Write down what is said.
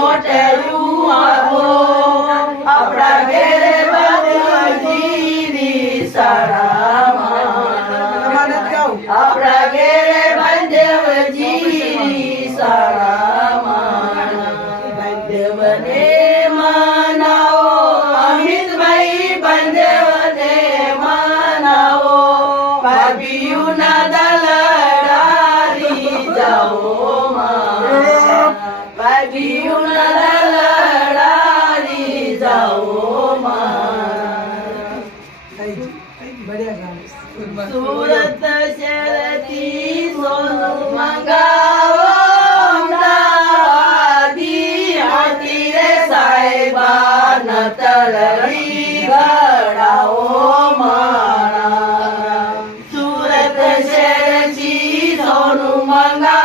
મોટેરું આપો આપણા ઘેરે બંધવજીની શાળામાં આપણા ઘેરે બંધવજીની શાળામાં બંધવને મનાવો અમિતભાઈ બંધવને મનાવો પાપીઓના દલડારી જાઓ પાપીઓના દલડારી જાઓ સુરત શહેરથી સોનું મંગાવો અમદાવાદી હતી રે સાહેબા નતલડી ગળાઓ મારા સુરત શહેરથી સોનું મંગાવો